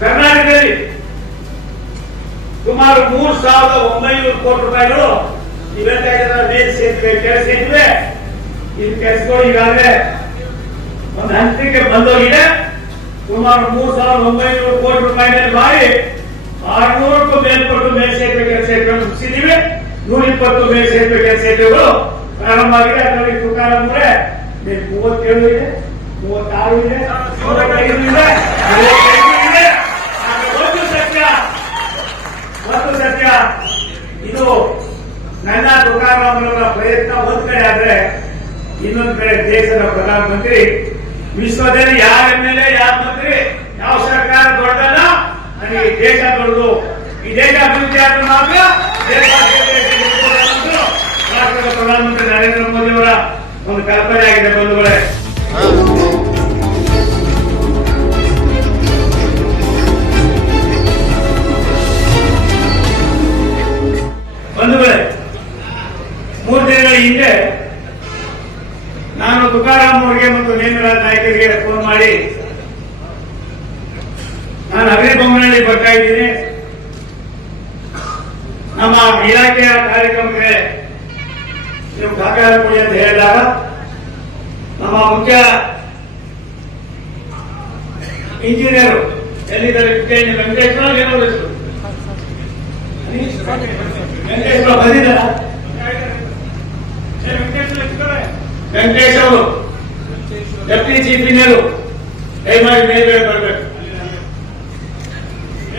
ಕರ್ನಾಟಕದಲ್ಲಿ ಸುಮಾರು 3,900 ಕೋಟಿ ರೂಪಾಯಿಗಳು ಮೇಲ್ಸೇತುವೆ ಕೆಳ ಸೇತುವೆ ಇದು ಕೆಲಸಗಳು ಈಗಾಗಲೇ ಒಂದು ಹಂತಕ್ಕೆ ಬಂದೋಗಿದೆ. ಸುಮಾರು 3,900 ಕೋಟಿ ರೂಪಾಯಿನಲ್ಲಿ ಮಾಡಿ 600ಕ್ಕೂ ಮೇಲ್ಪಟ್ಟು ಮೇಲ್ಸೇತುವೆ ಕೆಳ ಸೇತುವೆಗಳನ್ನು ಮುಗಿಸಿದ್ದೀವಿ. 120 ಮೇಲ್ಸೇತುವೆ ಕೆಳ ಸೇತುವೆಗಳು ಪ್ರಾರಂಭ ಆಗಿದೆ. ಅದರಲ್ಲಿ ತುಕಾರಾಮ್ ಅವರೇ 37 ಇದೆ, 36 ಇದೆ, 45 ಇದೆ. ಒಂದು ಸತ್ಯ, ಇದು ನನ್ನ ತುಕಾರಾಮರವರ ಪ್ರಯತ್ನ ಒಂದ್ ಕಡೆ ಆದ್ರೆ, ಇನ್ನೊಂದ್ ಕಡೆ ದೇಶದ ಪ್ರಧಾನಮಂತ್ರಿ ವಿಶ್ವದಲ್ಲಿ ಯಾರ ಮೇಲೆ ಯಾರ ಮಂತ್ರಿ ಯಾವ ಸರ್ಕಾರ ದೊಡ್ಡಲ್ಲ, ನನಗೆ ದೇಶ ದೊಡ್ಡದು, ಈ ದೇಶ ಅಭಿವೃದ್ಧಿ ಆದ್ರೆ ಮಾತ್ರ ರಾಷ್ಟ್ರದ ಪ್ರಧಾನಮಂತ್ರಿ ನರೇಂದ್ರ ಮೋದಿ ಅವರ ಒಂದು ಕಲ್ಪನೆ ಆಗಿದೆ. ಬಂಧುಗಳೇ, ಬಂಧುಗಳೇ, 3 ದಿನಗಳ ಹಿಂದೆ ನಾನು ತುಕಾರಾಮ್ ಅವರಿಗೆ ಮತ್ತು ನೇಮರಾಜ್ ನಾಯಕರಿಗೆ ಫೋನ್ ಮಾಡಿ, ನಾನು ಅಗ್ನಿಬೊಮ್ಮನಹಳ್ಳಿ ಬರ್ತಾ ಇದ್ದೀನಿ, ನಮ್ಮ ಇಲಾಖೆಯ ಕಾರ್ಯಕ್ರಮಕ್ಕೆ ನೀವು ಸಹಕಾರ ಕೊಡಿ ಅಂತ ಹೇಳಿದಾಗ ನಮ್ಮ ಮುಖ್ಯ ಇಂಜಿನಿಯರ್ ಎಲ್ಲಿದ್ದಾರೆ ವೆಂಕಟೇಶ್ವರ ಏನೋ ವೆಂಕಟೇಶ್ವರ ಬಂದಿದ್ದಾರ, ವೆಂಕಟೇಶ್ ಅವರು ಡೆಪ್ಟಿ ಚೀಫ್ ಇಂಜಿನಿಯರ್ ದಯಮಾಡಿ ಮೇಲ್ಗಡೆ ಬರಬೇಕು.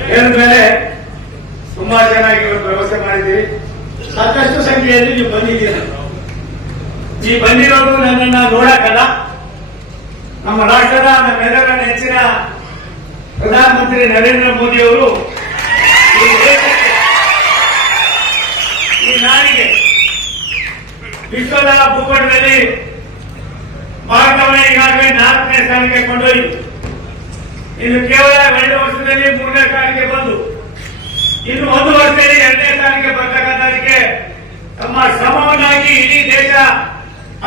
ಹೇಳಿದ್ಮೇಲೆ ತುಂಬಾ ಚೆನ್ನಾಗಿ ಒಂದು ವ್ಯವಸ್ಥೆ ಮಾಡಿದ್ದೀವಿ. ಸಾಕಷ್ಟು ಸಂಖ್ಯೆಯಲ್ಲಿ ನೀವು ಬಂದಿದ್ದೀರ. ನೀವು ಬಂದಿರೋದು ನನ್ನನ್ನ ನೋಡಕ್ಕಲ್ಲ, ನಮ್ಮ ರಾಷ್ಟ್ರದ ನಮ್ಮೆಲ್ಲರ ನೆಚ್ಚಿನ ಪ್ರಧಾನಮಂತ್ರಿ ನರೇಂದ್ರ ಮೋದಿ ಅವರು ಈ ದೇಶಕ್ಕೆ, ಈ ನಾಡಿಗೆ ವಿಶ್ವದ ಭೂಪಟದಲ್ಲಿ ಭಾರತವನ್ನು ಈಗಾಗಲೇ 4ನೇ ಸ್ಥಾನಕ್ಕೆ ಕೊಂಡೊಯ್ದು, ಇನ್ನು ಕೇವಲ 2 ವರ್ಷದಲ್ಲಿ 3ನೇ ಸ್ಥಾನಕ್ಕೆ ಬಂದು, ಇನ್ನು 1 ವರ್ಷದಲ್ಲಿ 2ನೇ ಸ್ಥಾನಕ್ಕೆ ಬರ್ತಕ್ಕಂಥದಕ್ಕೆ ತಮ್ಮ ಶ್ರಮವನ್ನಾಗಿ ಇಡೀ ದೇಶ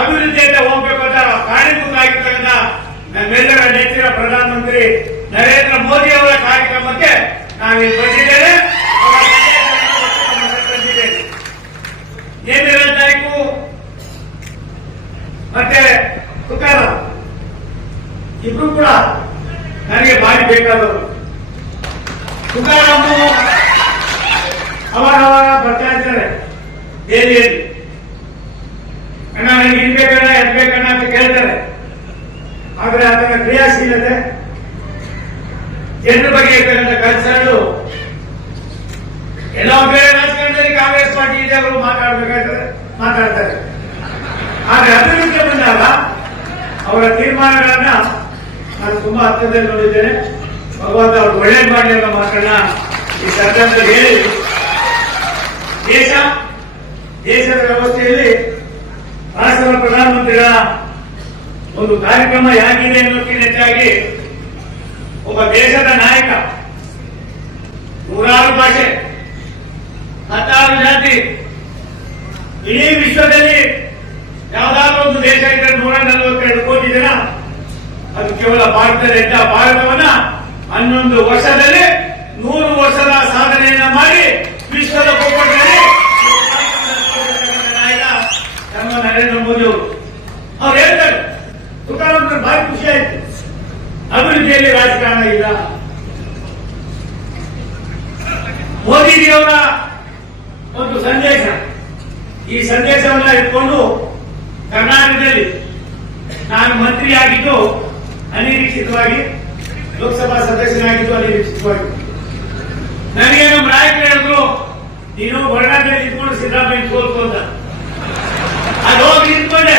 ಅಭಿವೃದ್ಧಿಯಿಂದ ಹೋಗಬೇಕು ಅಂತ ಕಾರಣೀಭೂತರಾಗಿರ್ತಕ್ಕಂಥ ನಮ್ಮೆಲ್ಲರ ನೆಚ್ಚಿನ ಪ್ರಧಾನಮಂತ್ರಿ ನರೇಂದ್ರ ಮೋದಿ ಅವರ ಕಾರ್ಯಕ್ರಮಕ್ಕೆ ನಾವಿಲ್ಲಿ ಬಂದಿದ್ದೇವೆ. ನೇಮರಾಜ್ ನಾಯ್ಕು ಮತ್ತೆ ತುಕಾರಾಮ್ ಇಬ್ರು ಕೂಡ ನನಗೆ ಭಾರಿ ಬೇಕಾದವರು. ತುಕಾರಾಮ್ ಅವಾಗವಾಗ ಬರ್ತಾ ಇರ್ತಾರೆ ದೆಹಲಿಯಲ್ಲಿ, ಅಣ್ಣ ನನಗೆ ಇರ್ಬೇಕಣ್ಣ ಎದ್ಬೇಕಣ್ಣ ಅಂತ ಕೇಳ್ತಾರೆ. ಆದ್ರೆ ಅದರ ಕ್ರಿಯಾಶೀಲತೆ, ಜನರ ಬಗ್ಗೆ ಇರ್ತಕ್ಕಂಥ ಕನ್ಸರ್ನು ಎಲ್ಲ ಬೇರೆ ರಾಜಕಾರಣದಲ್ಲಿ ಕಾಂಗ್ರೆಸ್ ಪಾರ್ಟಿ ಇದೆ, ಅವರು ಮಾತಾಡ್ತಾರೆ. ಆದ್ರೆ ಅಭಿವೃದ್ಧಿ ಬಂದಾಗ ಅವರ ತೀರ್ಮಾನಗಳನ್ನ ನಾನು ತುಂಬಾ ಹತ್ತಿರದಲ್ಲಿ ನೋಡಿದ್ದೇನೆ. ಭಗವಂತ ಅವರು ಒಳ್ಳೇದು ಮಾಡಿ ಅನ್ನೋ ಮಾತನ್ನ ಈ ಸಂದರ್ಭದಲ್ಲಿ ಹೇಳಿ, ದೇಶದ ವ್ಯವಸ್ಥೆಯಲ್ಲಿ ರಾಷ್ಟ್ರದ ಪ್ರಧಾನಮಂತ್ರಿಗಳ ಒಂದು ಕಾರ್ಯಕ್ರಮ ಹೇಗಿದೆ ಅನ್ನೋದಕ್ಕಿಂತ ಹೆಚ್ಚಾಗಿ ಒಬ್ಬ ದೇಶದ ನಾಯಕ, 100 ಭಾಷೆ, 16 ಜಾತಿ, ಇಡೀ ವಿಶ್ವದಲ್ಲಿ ಯಾವುದಾದ್ರೂ ಒಂದು ದೇಶ ಇದ್ದರೆ 142 ಕೋಟಿ ಜನ, ಅದು ಕೇವಲ ಭಾರತದಲ್ಲಿದ್ದ ಭಾರತವನ್ನ 11 ವರ್ಷದಲ್ಲಿ 100 ವರ್ಷದ ಸಾಧನೆಯನ್ನ ಮಾಡಿ ವಿಶ್ವದ ಭೂಪಟದಲ್ಲಿ ನಾಯಕ ನಮ್ಮ ನರೇಂದ್ರ ಮೋದಿ ಅವರು. ಅವ್ರು ಹೇಳ್ತಾರೆ, ತುಕಾರಾಮ್ ಭಾರಿ ಖುಷಿ ಆಯ್ತು, ಅಭಿವೃದ್ಧಿಯಲ್ಲಿ ರಾಜಕಾರಣ ಇಲ್ಲ. ಮೋದಿಜಿಯವರ ಒಂದು ಸಂದೇಶ, ಈ ಸಂದೇಶವನ್ನ ಇಟ್ಕೊಂಡು ಕರ್ನಾಟಕದಲ್ಲಿ ನಾನು ಮಂತ್ರಿಯಾಗಿದ್ದು ಅನಿರೀಕ್ಷಿತವಾಗಿ, ಲೋಕಸಭಾ ಸದಸ್ಯನಾಗಿದ್ದು ಅನಿರೀಕ್ಷಿತವಾಗಿ, ನನಗೆ ನಮ್ಮ ನಾಯಕರು ಹೇಳಿದ್ರು, ನೀನು ಬಳ್ಳಾರಿಯಲ್ಲಿ ನಿಂತ್ಕೊಂಡು ಸಿದ್ದರಾಮಯ್ಯ ಸೋಲ್ತು ಅಂತ. ಅದು ಹೋಗಿ ನಿಂತ್ಕೊಂಡೆ,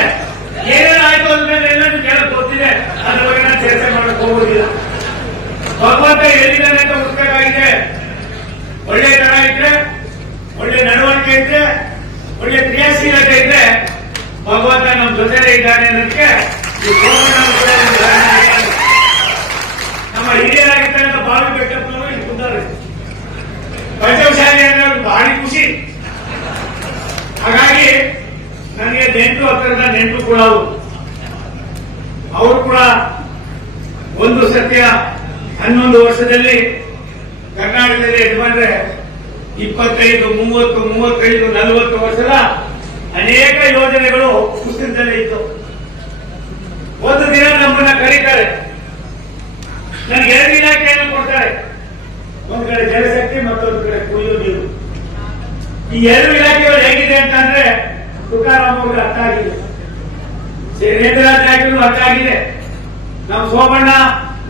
ಏನೇನು ಆಯ್ತು ಅಂದ್ಮೇಲೆ ಎಲ್ಲರೂ ಕೇಳಕ್ ಗೊತ್ತಿದೆ, ಅದ್ರ ಬಗ್ಗೆ ನಾನು ಚರ್ಚೆ ಮಾಡಕ್ ಹೋಗೋದಿಲ್ಲ. ಭಗವಂತ ಎಲ್ಲಿದ್ದಾನೆ ಅಂತ ಹುಡುಕಾಗಿದೆ. ಒಳ್ಳೆ ತರ ಇದ್ರೆ, ಒಳ್ಳೆ ನಡವಳಿಕೆ ಇದ್ರೆ, ಒಳ್ಳೆ ಕ್ರಿಯಾಶೀಲತೆ ಇದ್ರೆ ಯೋಚನೆ ಇದ್ದಾನೆ ಅನ್ನೋದಕ್ಕೆ ಈ ಸೋಮಣ್ಣ ಕೂಡ ಒಂದು ಉದಾಹರಣೆ ಆಗಿದೆ. ನಮ್ಮ ಹಿರಿಯರಾಗಿರ್ತಕ್ಕಂಥ ಬಾಳು ಬೆಟ್ಟಪ್ಪನವರು ಇಲ್ಲಿ ಕುಂತಾರೆ. ಪಂಚಮಶಾಲಿ ಅಂದ್ರೆ ಅವ್ರಿಗೆ ಭಾರಿ ಖುಷಿ. ಹಾಗಾಗಿ ನನಗೆ ನೆಂಟು ಹತ್ತಿರದ ನೆಂಟು ಕೂಡ ಅವರು ಕೂಡ ಒಂದು ಸತ್ಯ 11 ವರ್ಷದಲ್ಲಿ ಕರ್ನಾಟಕದಲ್ಲಿ ಯಜಮಾನ್ರೆ 25, 30, 35, 40 ವರ್ಷದ ಅನೇಕ ಯೋಜನೆಗಳು ಕುಸಿತದಲ್ಲೇ ಇತ್ತು. ಒಂದು ದಿನ ನಮ್ಮನ್ನ ಕರೀತಾರೆ, ನನಗೆ 2 ಇಲಾಖೆಯನ್ನು ಕೊಡ್ತಾರೆ. ಒಂದು ಕಡೆ ಜಲಶಕ್ತಿ, ಮತ್ತೊಂದು ಕಡೆ ಕುಡಿಯುವ ನೀರು. ಈ 2 ಇಲಾಖೆಗಳು ಹೇಗಿದೆ ಅಂತಂದ್ರೆ ತುಕಾರಾಮ್ ಅವ್ರಿಗೆ ಅರ್ಥ ಆಗಿದೆ, ಶೈಲೇಂದ್ರರಾಜ್ ನಾಯ್ಕರು ಅರ್ಥ ಆಗಿದೆ. ನಮ್ಮ ಸೋಮಣ್ಣ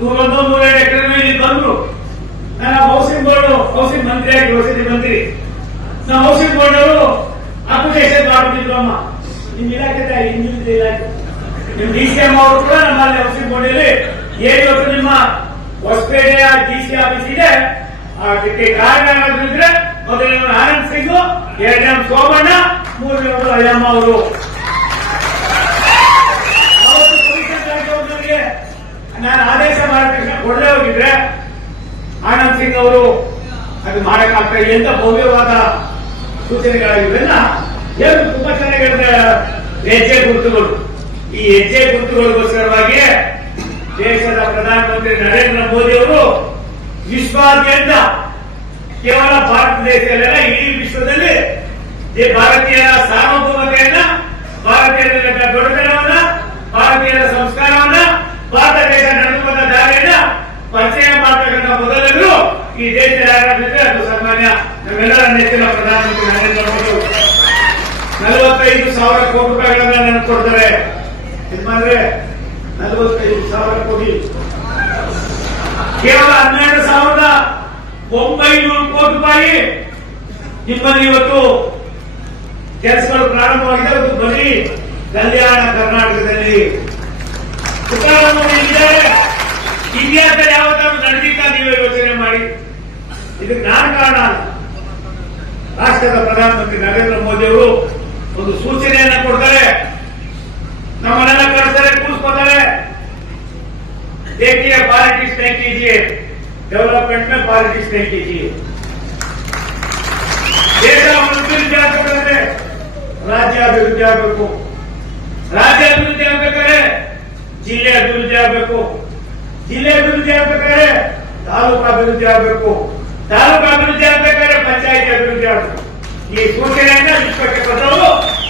101, 102 ಎಕರೆ ಇಲ್ಲಿ ಬಂದ್ರು. ನನ್ನ ಹೌಸಿಂಗ್ ಮಂತ್ರಿ ಆಗಿ ವಸತಿ ಮಂತ್ರಿ, ನಮ್ಮ ಹೌಸಿಂಗ್ ಬೋರ್ಡ್ ಅವರು ಅಪ್ಲಿಕೇಶನ್ ಮಾಡುತ್ತಿದ್ರು. ಅಮ್ಮ ನಿಮ್ ಇಲಾಖೆ ಹಿಂದಿನ ಇಲಾಖೆ ನಿಮ್ DCM ಅವರು ಕೂಡ ನಮ್ಮಲ್ಲಿ ಹೌಸಿಂಗ್ ಬೋರ್ಡ್ ಅಲ್ಲಿ ಏನು ಇವತ್ತು ನಿಮ್ಮ ಹೊಸಪೇಟೆಯ DC ಆಫೀಸ್ ಇದೆ, ಅದಕ್ಕೆ ಕಾರ್ಯನಿರ್ವಹಿಸಿದ್ರೆ ಮೊದಲನೇ ಆನಂದ್ ಸಿಂಗ್, 2ನೇ ಸೋಮಣ್ಣ, 3ನೇ ಅಯ್ಯಮ್ಮ ಅವರು. ಅವತ್ತು ಪೊಲೀಸ್ ನಾನು ಆದೇಶ ಮಾಡಿದ ಕೊಡಲೇ ಹೋಗಿದ್ರೆ ಆನಂದ್ ಸಿಂಗ್ ಅವರು ಅದು ಮಾಡಕ್ಕಾಗ್ತಾ ಇದೆ ಅಂತ ಭವ್ಯವಾದ ಸೂಚನೆಗಳಾಗಿವೆಲ್ಲ ಏನು ತುಂಬಾ ಚೆನ್ನಾಗಿ ಹೆಜ್ಜೆ ಗುರುತುಗಳು. ಈ ಹೆಜ್ಜೆ ಗುರುತುಗಳಿಗೋಸ್ಕರವಾಗಿ ದೇಶದ ಪ್ರಧಾನಮಂತ್ರಿ ನರೇಂದ್ರ ಮೋದಿ ಅವರು ವಿಶ್ವಾದ್ಯಂತ, ಕೇವಲ ಭಾರತ ದೇಶದಲ್ಲ ಇಡೀ ವಿಶ್ವದಲ್ಲಿ ಭಾರತೀಯರ ಸಾರ್ವಭೌಮತೆಯನ್ನ, ಭಾರತೀಯರ ದೊಡ್ಡತನವನ್ನ, ಭಾರತೀಯರ ಸಂಸ್ಕಾರವನ್ನ, ಭಾರತ ದೇಶ ನಡೆದುಕೊಂಡ ದಾರಿಯನ್ನ ಪರಿಚಯ ಮಾಡತಕ್ಕಂಥ ಮೊದಲರು ಈ ದೇಶದ ಯಾರಾಗಿದ್ರೆ ಅದು ಸನ್ಮಾನ್ಯ ನಮ್ಮೆಲ್ಲರ ನೆಚ್ಚಿನ ಪ್ರಧಾನಮಂತ್ರಿ ನರೇಂದ್ರ ಮೋದಿ. 45,000 ಕೋಟಿ ರೂಪಾಯಿಗಳನ್ನ ನನಗೆ ಕೊಡ್ತಾರೆ. ಯಜಮಾನ್ರೆ 45,000 ಕೋಟಿ, ಕೇವಲ 12,900 ಕೋಟಿ ರೂಪಾಯಿ ನಿಮ್ಮಲ್ಲಿ ಇವತ್ತು ಕೆಲಸಗಳು ಪ್ರಾರಂಭವಾಗಿದೆ. ಇವತ್ತು ಬರೀ ಕಲ್ಯಾಣ ಕರ್ನಾಟಕದಲ್ಲಿ ಇತಿಹಾಸ ಯಾವತ್ತಾದ್ರೂ ನಡೆದಿದ್ದ ನೀವೇ ಯೋಚನೆ ಮಾಡಿ. ಇದಕ್ಕೆ ನಾನು ಕಾರಣ. ರಾಷ್ಟ್ರದ ಪ್ರಧಾನಮಂತ್ರಿ ನರೇಂದ್ರ ಮೋದಿ ಅವರು ಒಂದು ಸೂಚನೆಯನ್ನ ಕೊಡ್ತಾರೆ, ನಮ್ಮನ್ನೆಲ್ಲ ಕರೆಸ್ತಾರೆ, ಕೂರಿಸ್ಕೊತಾರೆ. देखिए पॉलिटिक्स नहीं कीजिए, डेवलपमेंट में पॉलिटिक्स नहीं कीजिए. ದೇಶ ಅಭಿವೃದ್ಧಿ ಆಗಬೇಕಾದ್ರೆ ರಾಜ್ಯ ಅಭಿವೃದ್ಧಿ ಆಗಬೇಕು. ರಾಜ್ಯ ಅಭಿವೃದ್ಧಿ ಆಗಬೇಕಾದ್ರೆ ಜಿಲ್ಲೆ ಅಭಿವೃದ್ಧಿ ಆಗಬೇಕು. ಜಿಲ್ಲೆ ಅಭಿವೃದ್ಧಿ ಆಗಬೇಕಾದ್ರೆ ತಾಲೂಕು ಅಭಿವೃದ್ಧಿ ಆಗಬೇಕು. ತಾಲೂಕು ಅಭಿವೃದ್ಧಿ ಆಗಬೇಕಾದ್ರೆ ಪಂಚಾಯತ್ ಅಭಿವೃದ್ಧಿ ಆಗಬೇಕು. ಈ ಸೂಚನೆಯನ್ನ ವಿಶ್ವಕ್ಕೆ ಕೊಟ್ಟರು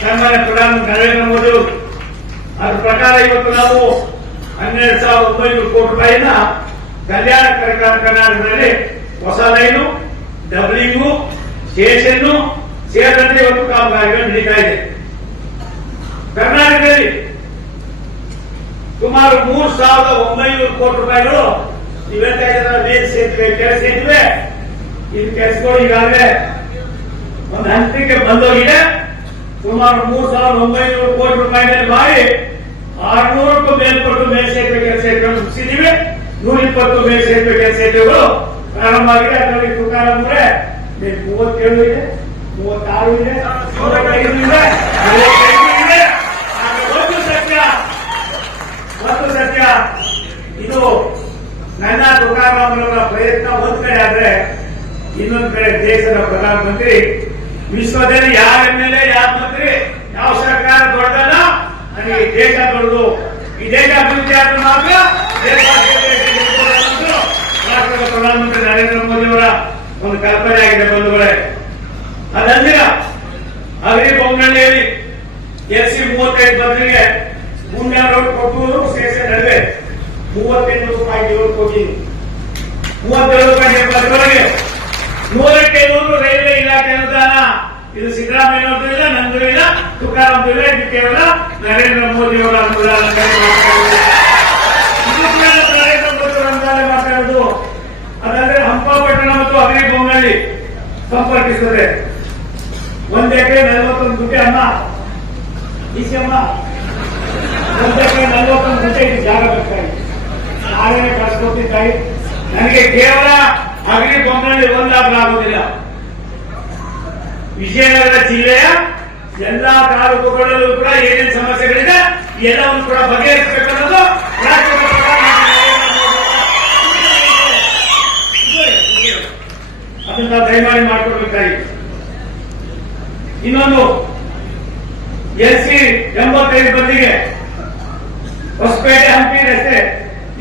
ಸನ್ಮಾನ್ಯ ಪ್ರಧಾನಮಂತ್ರಿ ನರೇಂದ್ರ ಮೋದಿ ಅವರು. ಅದ್ರ ಪ್ರಕಾರ ಇವತ್ತು ನಾವು 12,900 ಕೋಟಿ ರೂಪಾಯಿನ ಕಲ್ಯಾಣ ಕರ್ನಾಟಕದಲ್ಲಿ ಹೊಸ ಲೈನು, ಡಬ್ಲಿಂಗು, ಸ್ಟೇಷನ್ ಸೇರಿದಂತೆ ಇವತ್ತು ಕಾಮಗಾರಿಗಳು ನಡೀತಾ ಇದೆ. ಕರ್ನಾಟಕದಲ್ಲಿ ಸುಮಾರು 3,900 ಕೋಟಿ ರೂಪಾಯಿಗಳು ನೀವೆಂತ ಮೇಲ್ ಸೇತುವೆ, ಕೆಳ ಸೇತುವೆ, ಇದು ಕೆಲಸಗಳು ಈಗಾಗಲೇ ಒಂದು ಹಂತಕ್ಕೆ ಬಂದೋಗಿದೆ. ಸುಮಾರು 3,900 ಕೋಟಿ ರೂಪಾಯಿನಲ್ಲಿ ಮಾಡಿ 600ಕ್ಕೂ ಮೇಲ್ಪಟ್ಟು ಮೇಲ್ಸೇತುವೆ ಕೆಲಸ ಮುಗಿಸಿದ್ದೀವಿ. 120 ಮೇಲ್ಸೇತುವೆ ಕೆಲಸಗಳು ಪ್ರಾರಂಭ ಆಗಿದೆ. ಅದರಲ್ಲಿ ತುಕಾರಾಮ್ ಅವರೇ 37 ಇದೆ, 36 ಇದೆ, 45 ಇದೆ, 45 ಇದೆ. ಒಂದು ಸತ್ಯ, ಇದು ನನ್ನ ತುಕಾರಾಮ್ ಅವರ ಪ್ರಯತ್ನ ಒಂದ್ ಕಡೆ ಆದ್ರೆ, ಇನ್ನೊಂದ್ ಕಡೆ ದೇಶದ ಪ್ರಧಾನಮಂತ್ರಿ ವಿಶ್ವದಲ್ಲಿ ಯಾರ ಮೇಲೆ ಯಾರ ಮಂತ್ರಿ ಯಾವ ಸರ್ಕಾರ ದೊಡ್ಡಲ್ಲ, ನನಗೆ ದೇಶ ದೊಡ್ಡದು, ಈ ದೇಶ ಅಭಿವೃದ್ಧಿ ಆದ್ರೆ ಮಾತ್ರ ದೇಶ ರಾಷ್ಟ್ರದ ಪ್ರಧಾನಮಂತ್ರಿ ನರೇಂದ್ರ ಮೋದಿ ಅವರ ಒಂದು ಕಲ್ಪನೆ ಆಗಿದೆ ಬಂಧುಗಳೇ. ಅದಲ್ಲದೆ ಅಗರಿ ಬೊಮ್ಮನಹಳ್ಳಿಯಲ್ಲಿ LC 35 ಬದಲಿಗೆ ಮುಂದೆ ರೋಡ್ ಕೊಟ್ಟೂರು ಸ್ಟೇಷನ್ ನಡುವೆ 38 ರೂಪಾಯಿ 7 ಕೋಟಿ, 37 ರೂಪಾಯಿ 70 100ಕ್ಕೆ 100 ರೈಲ್ವೆ ಇಲಾಖೆ ಅನುದಾನ. ಇದು ಸಿದ್ದರಾಮಯ್ಯ ಅವ್ರದ್ದು ಇಲ್ಲ, ನಂದು ಇಲ್ಲ, ತುಕಾರಾಮ್ ಇಲ್ಲ, ಇದು ಕೇವಲ ನರೇಂದ್ರ ಮೋದಿ ಅವರ ಅನುದಾನ. ಇದು ಕೂಡ ನರೇಂದ್ರ ಮೋದಿ ಅವರ ಅನುದಾನ ಮಾತಾಡೋದು. ಅದಾದ್ರೆ ಹಂಪಾಪಟ್ಟಣ ಮತ್ತು ಅಗರಿ ಬೊಮ್ಮನಹಳ್ಳಿ ಸಂಪರ್ಕಿಸುತ್ತದೆ. 1 ಎಕರೆ 41 ಗುಂಟೆ ಅಮ್ಮ ಈಸಮ್ಮ, 1 ಎಕರೆ 41 ಗುಂಟೆ ಇದು ಜಾಗ ಬೇಕಾಗಿ ನಾವೇನೇ ಕಳಿಸ್ಕೊಟ್ಟಿದ್ದಾಗಿ. ನನಗೆ ಕೇವಲ ಅಗರಿ ಬೊಮ್ಮನಹಳ್ಳಿ 1 ಲಾಭ ಆಗುವುದಿಲ್ಲ. ವಿಜಯನಗರ ಜಿಲ್ಲೆಯ ಎಲ್ಲಾ ತಾಲೂಕುಗಳಲ್ಲೂ ಕೂಡ ಏನೇನು ಸಮಸ್ಯೆಗಳಿದೆ ಎಲ್ಲವನ್ನು ಕೂಡ ಬಗೆಹರಿಸಬೇಕು ಅನ್ನೋದು ರಾಷ್ಟ್ರದ ಅದನ್ನ ದಯಮಾಡಿ ಮಾಡಿಕೊಡ್ಬೇಕಾಗಿ. ಇನ್ನೊಂದು ಎಸ್ಸಿ 85 ಮಂದಿಗೆ ಹೊಸಪೇಟೆ ಹಂಪಿ ರಸ್ತೆ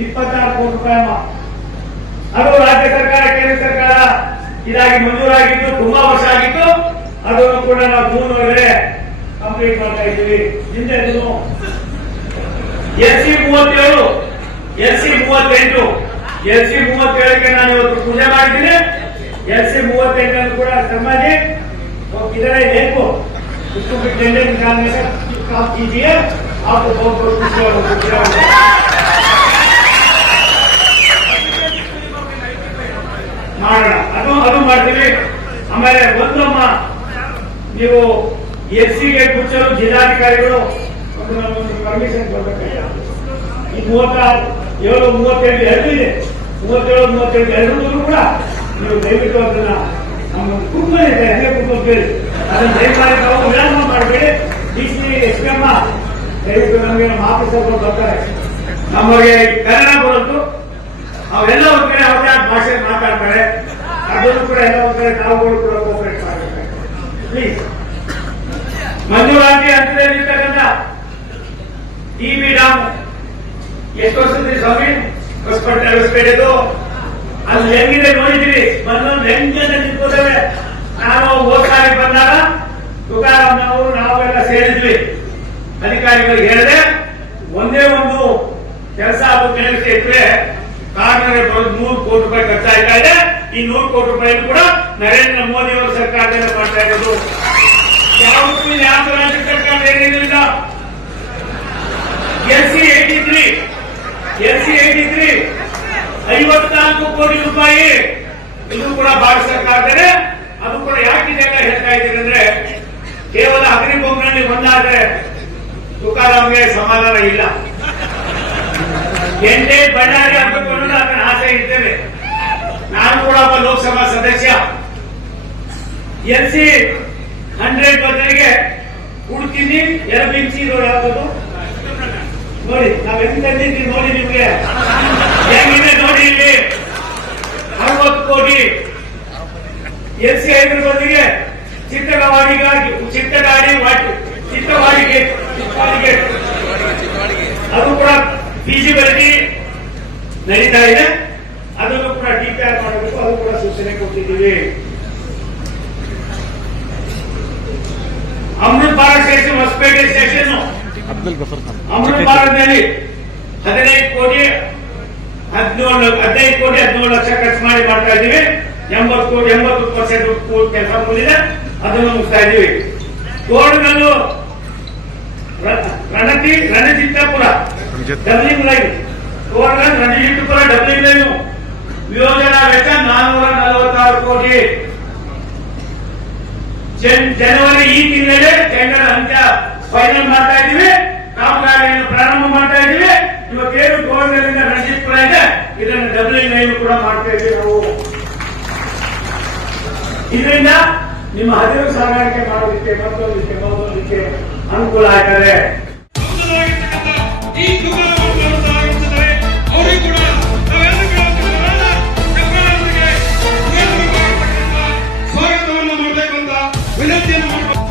26 ಕೋಟಿ ರೂಪಾಯಿ ಅದು ರಾಜ್ಯ ಸರ್ಕಾರ ಕೇಂದ್ರ ಸರ್ಕಾರ ಇದಾಗಿ ಮಂಜೂರಾಗಿದ್ದು ತುಂಬಾ ವರ್ಷ ಆಗಿತ್ತು. ಅದನ್ನು ಕೂಡ ನಾವು ಜೂನ್ ಒಳಗಡೆ ಕಂಪ್ಲೀಟ್ ಮಾಡ್ತಾ ಇದ್ದೀವಿ. ಹಿಂದೆ ಎಸ್ಸಿ 37 ಎಸ್ಸಿ 38 ಎಸ್ಸಿ 37ಕ್ಕೆ ನಾನು ಇವತ್ತು ಪೂಜೆ ಮಾಡಿದ್ದೀನಿ. ಎಸ್ಸಿ 38 ಕೂಡ समाजी इधर है देखो उसको भी टेंडर निकालने का काम कीजिए. आपको बहुत बहुत खुशी ಮಾಡೋಣ. ಅದು ಮಾಡ್ತೀವಿ. ಆಮೇಲೆ ಒಂದಮ್ಮ ನೀವು ಎಸ್ಸಿಗೆ ಮುಚ್ಚಲು ಜಿಲ್ಲಾಧಿಕಾರಿಗಳು ಒಂದು ಪರ್ಮಿಷನ್ ಕೊಡಬೇಕಾಗಿಲ್ಲ. ಈ 37 38 ಎರಡು ಇದೆ. 37 38 ಎರಡೂ ಕೂಡ ನೀವು ದಯವಿಟ್ಟು ಅದನ್ನ ನಮ್ಮ ಕುಟುಂಬ ಹೆಂಗೆ ಕುಟುಂಬ ಕೇಳಿ ಅದನ್ನ ದಯಮಾಡಿ ನಾವು ವಿಳಂಬ ಮಾಡಬೇಡಿ. DC SPM ದಯವಿಟ್ಟು ನಮಗೆ ನಮ್ಮ ಆಫೀಸರ್ಗಳು ಬರ್ತಾರೆ, ನಮಗೆ ಕನ್ನಡ ಬರೋದು ಅವೆಲ್ಲ ಒಂದ್ ಕಡೆ ಅವ್ರದೇ ಭಾಷೆ ಮಾತಾಡ್ತಾರೆ. ಅದನ್ನು ಕೂಡ ಎಲ್ಲ ಒಂದ್ ಕಡೆ ನಾವುಗಳು ಕೂಡ ಕೋಪರೇಟ್ ಮಾಡಬೇಕು ಪ್ಲೀಸ್. ಮಂಜೂರಾತಿ ಹಂತದಲ್ಲಿರ್ತಕ್ಕಂಥ TB ಡ್ಯಾಮ್ ಎಷ್ಟು ವರ್ಷದ ಸ್ವಾಮಿ ಹೊಸಪೇಟೆದು ಅಲ್ಲಿ ಹೆಂಗಿದೆ ನೋಡಿದ್ರಿ. ಒಂದೊಂದು ಹೆಂಗಂತ ನಿಂತ್ಕೋತೇವೆ. ನಾನು ಹೋದ್ ಸಾರಿ ಬಂದಾಗ ತುಕಾರಾಮ್ ಅವರು ನಾವೆಲ್ಲ ಸೇರಿದ್ವಿ. ಅಧಿಕಾರಿಗಳಿಗೆ ಹೇಳಿದೆ ಒಂದೇ ಒಂದು ಕೆಲಸ ಅದು ಕೆಲಸ ಇದ್ರೆ ಕಾರಣವೇ ಬರೋದು 100 ಕೋಟಿ ರೂಪಾಯಿ ಖರ್ಚಾಯ್ತಾ ಇದೆ. ಈ 100 ಕೋಟಿ ರೂಪಾಯಿ ಕೂಡ ನರೇಂದ್ರ ಮೋದಿ ಅವರ ಸರ್ಕಾರದಿಂದ ಮಾಡ್ತಾ ಇರೋದು. ಯಾವತ್ತೂ ಯಾವ ರಾಜ್ಯ ಸರ್ಕಾರ ಏನಿಲ್ಲ. ಎಸ್ಸಿ 83 54 ಕೋಟಿ ರೂಪಾಯಿ ಇದು ಕೂಡ ಭಾರತ ಸರ್ಕಾರದೇ. ಅದು ಕೂಡ ಯಾಕಿದೆ ಅಂತ ಹೇಳ್ತಾ ಇದ್ದೀರಿ ಅಂದ್ರೆ ಕೇವಲ ಅಗ್ನಿಬೊಂಬ್ನಲ್ಲಿ ಒಂದಾದ್ರೆ ತುಕಾರಾಮ್ಗೆ ಸಮಾಧಾನ ಇಲ್ಲ. ಎಂಟೇ ಬಳ್ಳಾರಿ ಅಂತಕೊಂಡು ಅದನ್ನ ಆಸೆ ಇದ್ದೇವೆ. ನಾನು ಕೂಡ ಒಬ್ಬ ಲೋಕಸಭಾ ಸದಸ್ಯ. ಎಸ್ಸಿ 100 ಬದಲಿಗೆ ಹುಡುಕಿನಿ ಎರಬಿಂಚಿ ಯಾವುದು ನೋಡಿ ನಾವ್ ಹೆಂಗ್ ತಂದಿದ್ದೀವಿ ನೋಡಿ. ನಿಮ್ಗೆ ಹೆಂಗಿದೆ ನೋಡಿ. ಇಲ್ಲಿ 60 ಕೋಟಿ ಎಸ್ಸಿ 5 ಬದಲಿಗೆ ಚಿತ್ತವಾಡಿಗೆ ಅದು ಕೂಡ ಫೀಸಿಬಿಲಿಟಿ ನಡೀತಾ ಇದೆ. ಅದನ್ನು ಕೂಡ DPR ಮಾಡಬೇಕು. ಅದು ಕೂಡ ಸೂಚನೆ ಕೊಟ್ಟಿದ್ದೀವಿ. ಅಮೃತ್ ಭಾರತ್ ಸ್ಟೇಷನ್ ಹೊಸಪೇಟೆ ಸ್ಟೇಷನ್ ಅಮೃತ್ ಭಾರತದಲ್ಲಿ 15 ಕೋಟಿ 17 ಲಕ್ಷ ಖರ್ಚು ಮಾಡಿ ಮಾಡ್ತಾ ಇದ್ದೀವಿ. 80% ಕೆಲಸ ಮುಗಿದಿದೆ. ಅದನ್ನು ಮುಗಿಸ್ತಾ ಇದ್ದೀವಿ. Toranagallu Ranjithapura doubling line, Toranagal Ranjithapura doubling line ಯೋಜನಾ ವೆಚ್ಚ 446 ಕೋಟಿ. ಜನವರಿ ಈ ತಿಂಗಳೇ ಟೆಂಡರ್ ಅಂತ್ಯ ಫೈನಲ್ ಮಾಡ್ತಾ ಇದ್ದೀವಿ. ಕಾಮಗಾರಿಯನ್ನು ಪ್ರಾರಂಭ ಮಾಡ್ತಾ ಇದ್ದೀವಿ. ಇವತ್ತೇನು ತೋರಣಗಲ್ಲಿಂದ ರಣಜಿತ್ಪುರ ಇದೆ ಇದನ್ನು ಡಬ್ಲಿಂಗ್ ಲೈನ್ ಕೂಡ ಮಾಡ್ತಾ ಇದ್ದೀವಿ ನಾವು. ಇದರಿಂದ ನಿಮ್ಮ ಹದಿರು ಸಾಗಾಣಿಕೆ ಮಾಡೋದಕ್ಕೆ ಮತ್ತೊಂದಕ್ಕೆ ಅನುಕೂಲ ಆಗ್ತದೆ. ಸ್ವಾಗತವನ್ನು ಮಾಡಬೇಕು ಅಂತ ವಿನಂತಿಯನ್ನು ಮಾಡಬೇಕು.